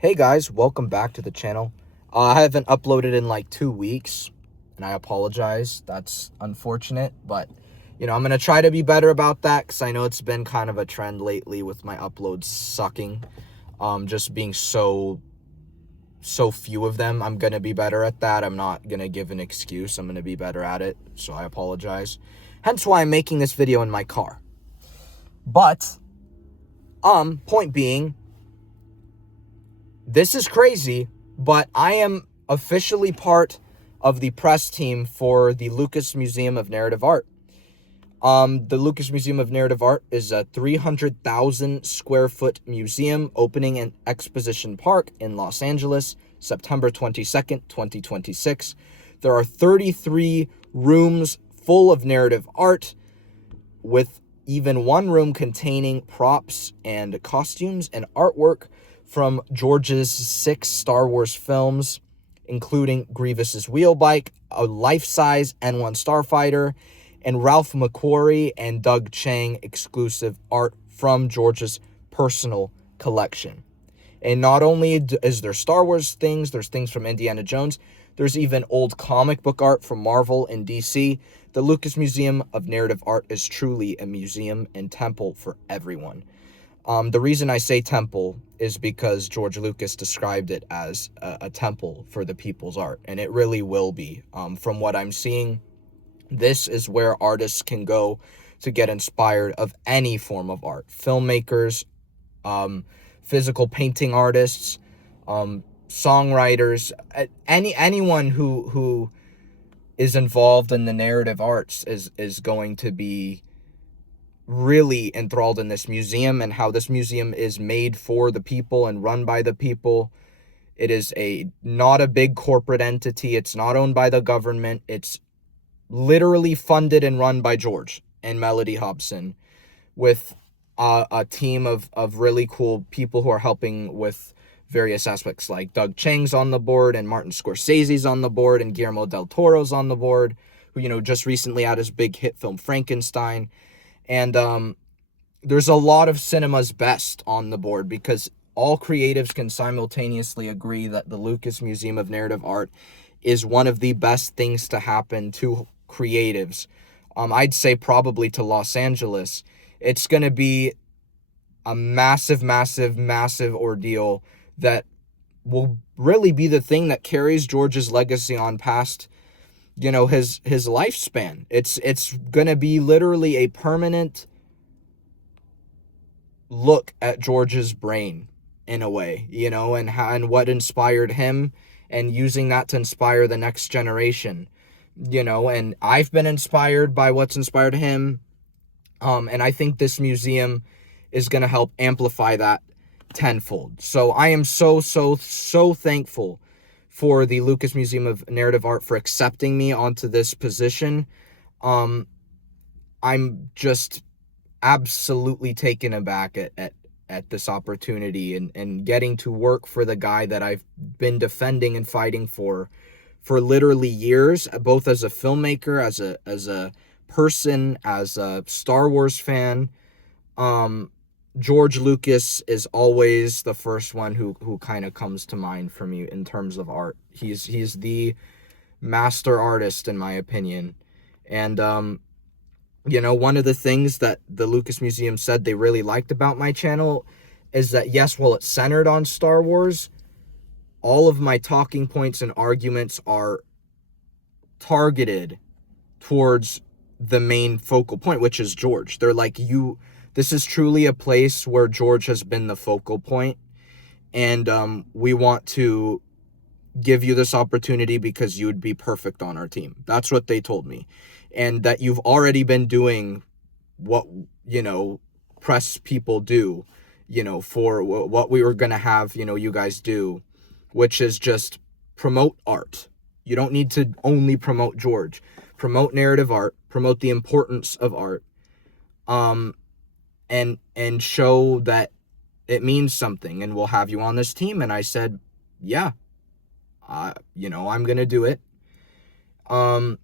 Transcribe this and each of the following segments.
Hey guys, welcome back to the channel. I haven't uploaded in like 2 weeks, and I apologize. That's unfortunate, but I'm going to try to be better about that because I know it's been kind of a trend lately with my uploads sucking. Just being so few of them. I'm going to be better at that. I'm not going to give an excuse. I'm going to be better at it, so I apologize. Hence why I'm making this video in my car. But, point being, this is crazy, but I am officially part of the press team for the Lucas Museum of Narrative Art. The Lucas Museum of Narrative Art is a 300,000 square foot museum opening in Exposition Park in Los Angeles, September 22nd, 2026. There are 33 rooms full of narrative art, with even one room containing props and costumes and artwork from George's 6 Star Wars films, including Grievous's wheelbike, a life-size N1 Starfighter, and Ralph McQuarrie and Doug Chiang exclusive art from George's personal collection. And not only is there Star Wars things, there's things from Indiana Jones, there's even old comic book art from Marvel and DC. The Lucas Museum of Narrative Art is truly a museum and temple for everyone. The reason I say temple is because George Lucas described it as a temple for the people's art, and it really will be. From what I'm seeing, this is where artists can go to get inspired of any form of art. Filmmakers, physical painting artists, songwriters, anyone who is involved in the narrative arts is going to be really enthralled in this museum and how this museum is made for the people and run by the people. It is not a big corporate entity. It's not owned by the government. It's literally funded and run by George and Melody Hobson, with a team of really cool people who are helping with various aspects, like Doug Chiang's on the board and Martin Scorsese's on the board and Guillermo del Toro's on the board, who just recently had his big hit film Frankenstein. And there's a lot of cinema's best on the board, because all creatives can simultaneously agree that the Lucas Museum of Narrative Art is one of the best things to happen to creatives. I'd say probably to Los Angeles. It's going to be a massive, massive, massive ordeal that will really be the thing that carries George's legacy on past his lifespan. It's gonna be literally a permanent look at George's brain, in a way, and what inspired him, and using that to inspire the next generation, and I've been inspired by what's inspired him, and I think this museum is gonna help amplify that tenfold. So I am so thankful for the Lucas Museum of Narrative Art for accepting me onto this position. I'm just absolutely taken aback at this opportunity and getting to work for the guy that I've been defending and fighting for literally years, both as a filmmaker, as a person, as a Star Wars fan. George Lucas is always the first one who kind of comes to mind for me in terms of art. He's the master artist, in my opinion. And one of the things that the Lucas Museum said they really liked about my channel is that, yes, while it's centered on Star Wars, all of my talking points and arguments are targeted towards the main focal point, which is George. They're like, this is truly a place where George has been the focal point, and we want to give you this opportunity because you would be perfect on our team. That's what they told me. And that you've already been doing what, press people do, for what we were going to have, you guys do, which is just promote art. You don't need to only promote George. Promote narrative art, promote the importance of art, and show that it means something, and we'll have you on this team. And I said, yeah, I'm going to do it. I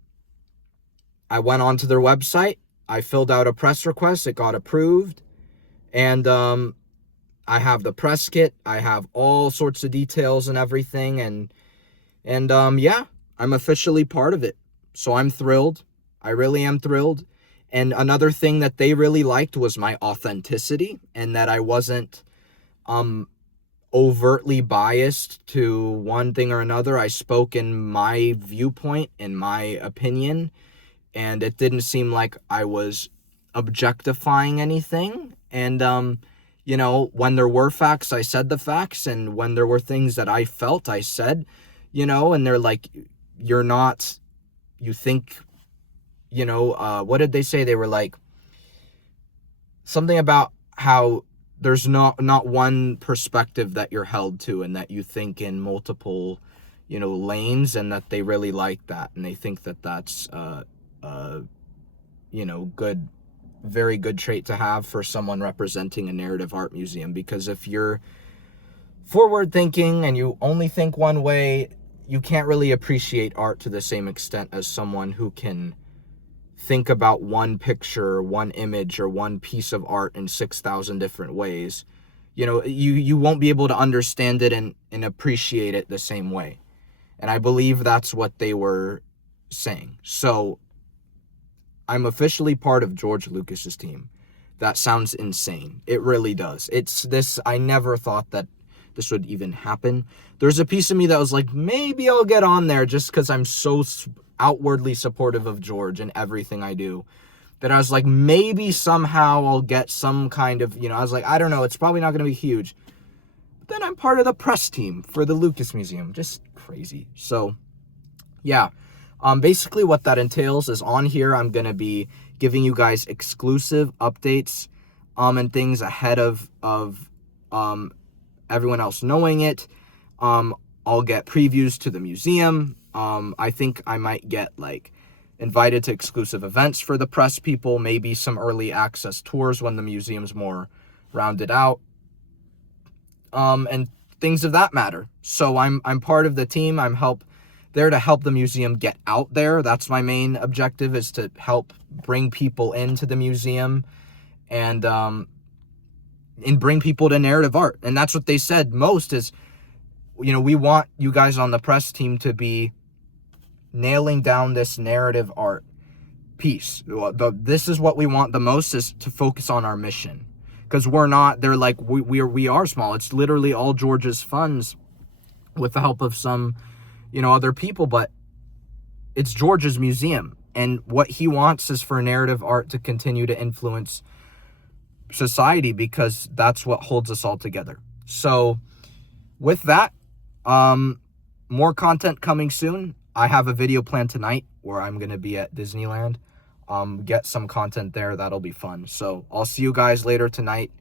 went onto their website. I filled out a press request. It got approved. And I have the press kit. I have all sorts of details and everything. And yeah, I'm officially part of it. So I'm thrilled. I really am thrilled. And another thing that they really liked was my authenticity, and that I wasn't overtly biased to one thing or another. I spoke in my viewpoint, in my opinion, and it didn't seem like I was objectifying anything. And you know, when there were facts, I said the facts, and when there were things that I felt, I said, you know. And they're like, you're not, you think, you know, what did they say? They were like something about how there's not one perspective that you're held to, and that you think in multiple, you know, lanes, and that they really like that, and they think that that's you know, very good trait to have for someone representing a narrative art museum. Because if you're forward thinking and you only think one way, you can't really appreciate art to the same extent as someone who can think about one picture, one image, or one piece of art in 6,000 different ways. You know, you won't be able to understand it and appreciate it the same way. And I believe that's what they were saying. So I'm officially part of George Lucas's team. That sounds insane. It really does. It's this, I never thought that this would even happen. There's a piece of me that was like, maybe I'll get on there just because I'm so outwardly supportive of George and everything I do, that I was like, maybe somehow I'll get some kind of, you know, I was like, I don't know, it's probably not going to be huge. But then I'm part of the press team for the Lucas Museum. Just crazy. So, yeah. Basically what that entails is, on here I'm going to be giving you guys exclusive updates and things ahead of everyone else knowing it. I'll get previews to the museum. I think I might get like invited to exclusive events for the press people, maybe some early access tours when the museum's more rounded out, and things of that matter. So I'm part of the team. I'm there to help the museum get out there. That's my main objective, is to help bring people into the museum and bring people to narrative art. And that's what they said most is, you know, we want you guys on the press team to be nailing down this narrative art piece. This is what we want the most, is to focus on our mission. Because we're not, they're like, we are small. It's literally all George's funds with the help of some, you know, other people, but it's George's museum, and what he wants is for narrative art to continue to influence society, because that's what holds us all together. So with that, more content coming soon. I have a video planned tonight where I'm going to be at Disneyland, get some content there. That'll be fun. So I'll see you guys later tonight,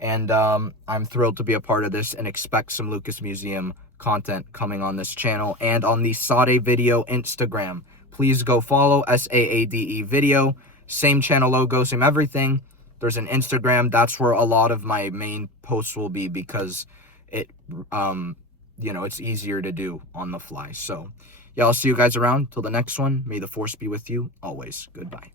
and I'm thrilled to be a part of this, and expect some Lucas Museum content coming on this channel and on the Saade Video Instagram. Please go follow SAADE Video. Same channel logo, same everything. There's an Instagram. That's where a lot of my main posts will be, because it, you know, it's easier to do on the fly. So, yeah, I'll see you guys around. Till the next one, may the force be with you always. Goodbye.